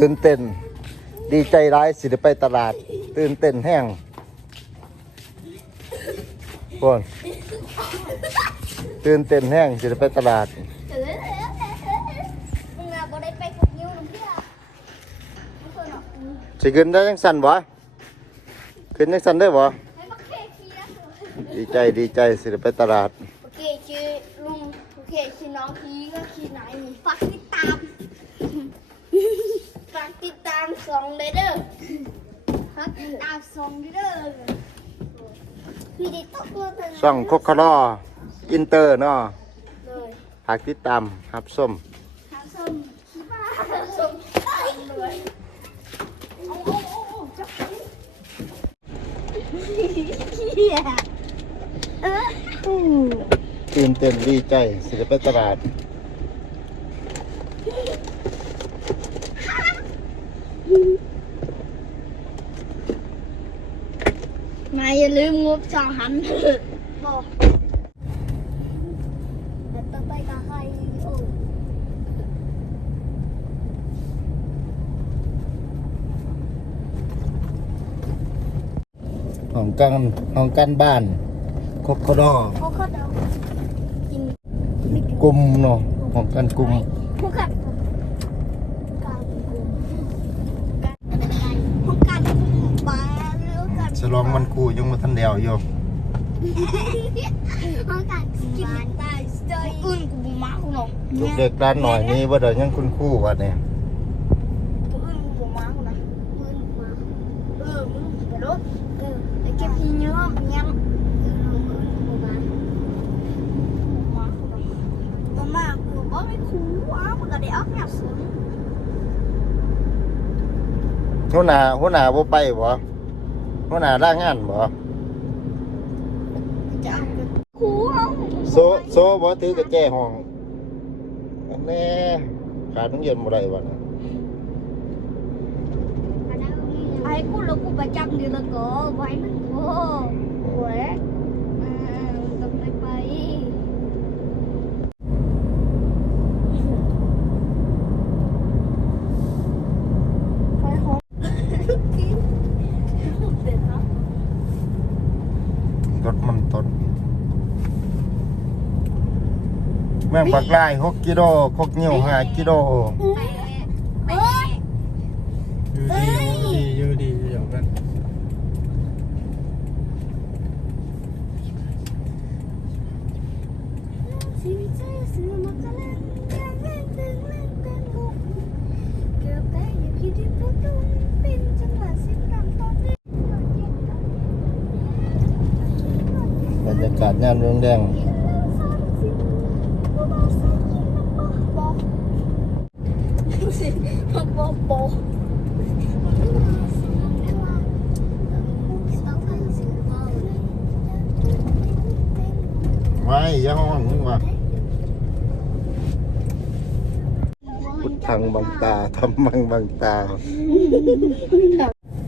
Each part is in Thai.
ตื่นเต้น ดีใจร้ายสิได้ไปตลาด ตื่นเต้นแห้งก่อนตื่นเต้นแห้งสิได้ไปตลาดชิคกสิขึ้นได้ยังสั่นบ่ขึ้นยังสั่นได้บ่ให้บักเคเคียร์ดีใจดีใจสิได้ไปตลาดโอเคชื่อลุงโอเคชื่อน้องพีก็ชื่อไหนนี่ฝากติดตาม ติดตามสองเลยเด้อฝากติดตามสองเด้อพี่ได้ตกตัวเป็นช่องโคคารออินเตอร์เนาะเลยฝากติดตามรับส้มหาส้มขี้บ้าส้มเลยโอ้โอ้โอ้โอ้จับเฮียเออ ตื่นเต้นดีใจสิได้ไปตลาด นายอย่าลืมงบสองหันเถอะบอกแต่ต้องไปกับใครโอ้ของกันของกันบ้านโคคารอพวกเขาเดากิน กลุ่มเนาะของกันกลุ่ม พวกกันการกุมการพวกกันปลาหรือกัน ฉ ลองมันครูยังมาทันเดียวอยู่พวกกันกินตายใจอื่นกูบุมากูเนาะลูกเด็กร้านหน่อยนี่ว่าเดี๋ยวยังคุณครู่ว่าเนี่ยตัวอื่นกูบุมากูนะอื่นกูมาเออมึงไปรถเออไอ้เก็บอีเนื้อมันยังเออมึงกูมามากูเนาะมามากูบอกให้ครูอ้าวมันก็ได้ออกแนวสูงหัวหน้าหัวหน้าบ่ไปบ่ หัวหน้าร่างงานบ่จะเอาไปครูเอาโซโซบ่ถือกระแจห้องอันแน่ขาดต้องเย็นบ่ได้บ่นะไอ้กูแล้วกูประจำเดือนละก็ไว้มันโอ้โหอ่าต้องไปไปไปหอมกินเด็ดเนาะ รถมันต้นแม่งปักไลาย6กิโลคกนิ้ว5กิโลไปไปอยู่ดีอยู่ดีเดี๋ยวกันชีวิตใจซื้อมาก็เล่นเล่นเล่นเล่นเล่นเล่นกูเกือบได้อยู่ที่ประตูเป็นจังหวะสิ้นลำตอนนี้ บรรยากาศยามเรืองแดงไว้อยังห้องมึงว่าพุทธังบังตาธรรมังบังตา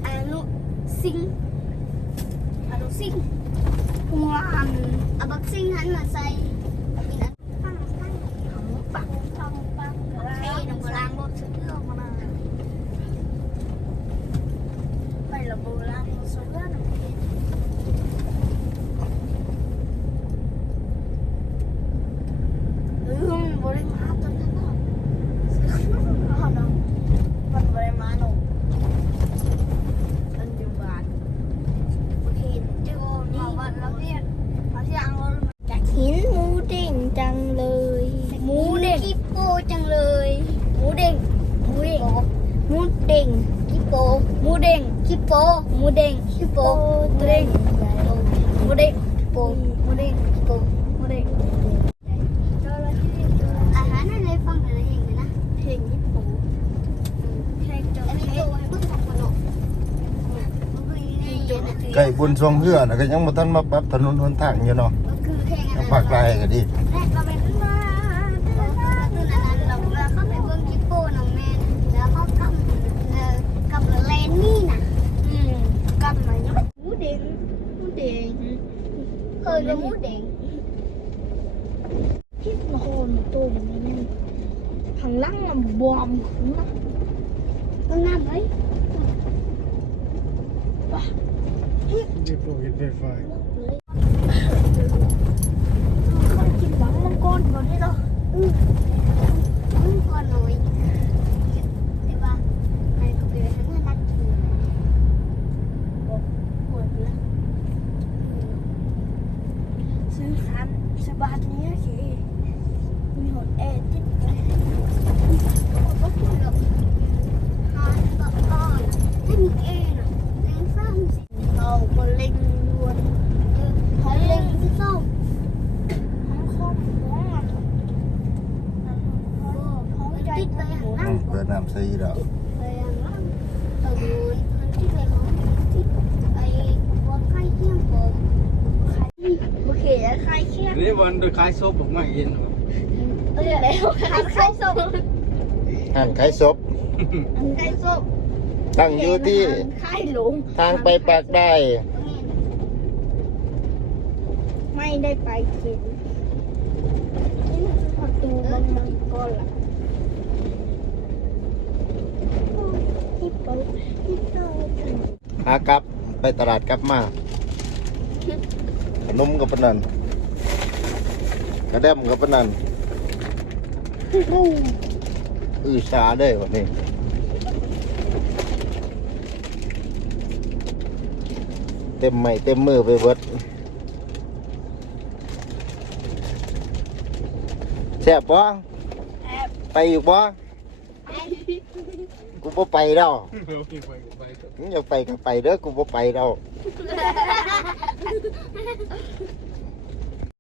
อนุสิงอนุสิง พวงอันอบักสิงหันมาใส่กินอันตั้งตั้งหมูปักช่องปักโอเคน้ำกระล้างรถซื้อเรื่องมานะไปละโบราณซื้อเรื่องน้ำเพชรเออมันบริมาตอนนั้นเนาะซื้อเอาเนาะมันบริมาเนาะ ปัจจุบันโอเคเจ้า นี่วันละเรียนมาที่อังเราจากหินหมูเด้งจังเลยหมูเด้งกิโปจังเลยหมูเด้งหมูเด้งหมูเด้งกิโปหมูเด้งกิโปหมูเด้งกิโปหมูเด้งหมูเด้งกิโปหมูเด้งกิโปหมูเด้งอาหารอะไรฟังอะไรอย่างนี้นะเพลงญี่ปุ่นเพลงจบเพลงเพิ่งทำขนม ใกล้บุญทรงเฮือนะก็ยังบ่ทันมาปรับถนนหนทางอยู่เนาะเอาภาคใต้ก็ดีเคยก็มูเด้งที่โคนตัวมันนี่หังล่างมันบวมขึ้นนะมึงน้ำเลยที่ปลูกเห็ดไฟฟ้าเขากินหวังมังกรก่อนนี่เหรออืมมังกรหน่อยใช่ปะไอ้เขา ไปทำงานรักทีบอกหมดแล้วซื้อ เที่ยงนี่วันโดยคล้ายซบผมไม่เย็นเออแล้วใครใครส่งห้างขายศพใครส่งตั้งอยู่ที่ใครหลงทางไปปากได้ ไม่ได้ไปเข็นนี่คือประตูมันมังกรล่ะที่เปิดที่เปิด หากลับไปตลาดกลับมาขนมกับปานนันกระเดมกับปานนันอือชาเลยวันนี้เต็มไม่เต็มมือไปเบิดแซ่บบ่แอบไปอยู่บ่แอบ กูบ่ไปแล้วไปไปไปมึงอยากไปก็ไปเด้อกูบ่ไปแล้ว